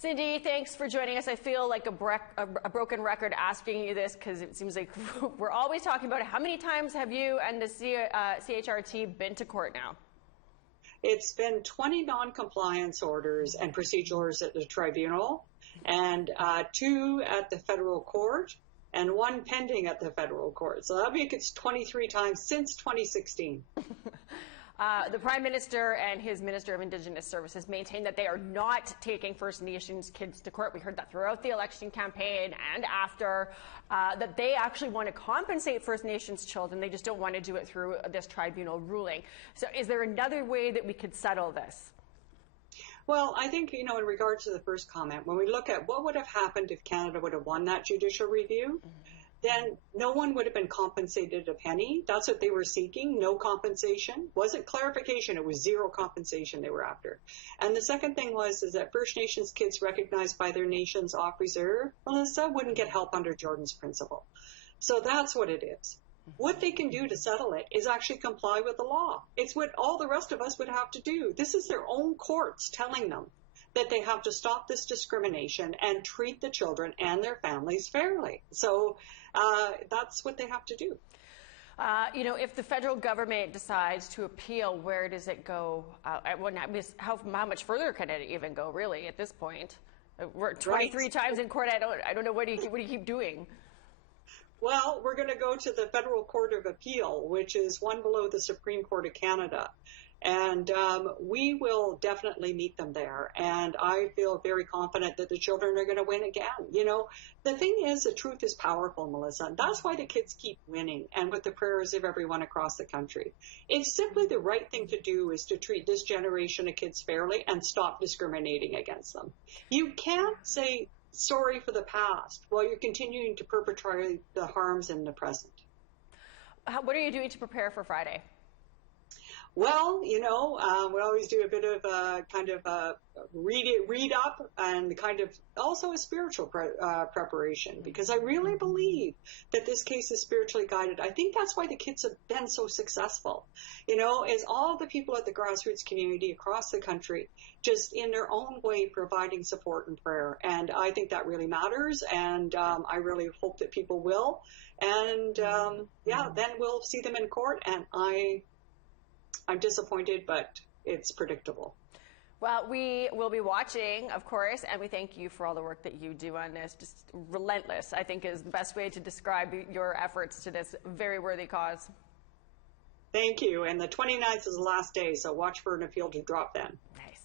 Cindy, thanks for joining us. I feel like a broken record asking you this because it seems like we're always talking about it. How many times have you and the CHRT been to court now? It's been 20 non-compliance orders and procedures at the tribunal, and 2 at the federal court, and 1 pending at the federal court. So that makes it 23 times since 2016. The Prime Minister and his Minister of Indigenous Services maintain that they are not taking First Nations kids to court. We heard that throughout the election campaign and after, that they actually want to compensate First Nations children. They just don't want to do it through this tribunal ruling. So is there another way that we could settle this? Well, I think, in regards to the first comment, when we look at what would have happened if Canada would have won that judicial review, then no one would have been compensated a penny. That's what they were seeking, no compensation. Wasn't clarification, it was zero compensation they were after. And the second thing is that First Nations kids recognized by their nations off reserve, Melissa, wouldn't get help under Jordan's principle. So that's what it is. What they can do to settle it is actually comply with the law. It's what all the rest of us would have to do. This is their own courts telling them that they have to stop this discrimination and treat the children and their families fairly. So that's what they have to do. If the federal government decides to appeal, where does it go? How much further can it even go, really, at this point? We're 23 times in court. I don't know. What do you keep doing? Well, we're going to go to the Federal Court of Appeal, which is one below the Supreme Court of Canada. And we will definitely meet them there. And I feel very confident that the children are going to win again. The thing is, the truth is powerful, Melissa. That's why the kids keep winning, and with the prayers of everyone across the country. It's simply the right thing to do is to treat this generation of kids fairly and stop discriminating against them. You can't say sorry for the past while you're continuing to perpetrate the harms in the present. What are you doing to prepare for Friday? Well, we always do a bit of read up and kind of also a spiritual preparation, because I really believe that this case is spiritually guided. I think that's why the kids have been so successful, is all the people at the grassroots community across the country just in their own way providing support and prayer. And I think that really matters. And I really hope that people will. And then we'll see them in court. And I'm disappointed, but it's predictable. Well, we will be watching, of course, and we thank you for all the work that you do on this. Just relentless, I think, is the best way to describe your efforts to this very worthy cause. Thank you. And the 29th is the last day, so watch for an appeal to drop then. Nice.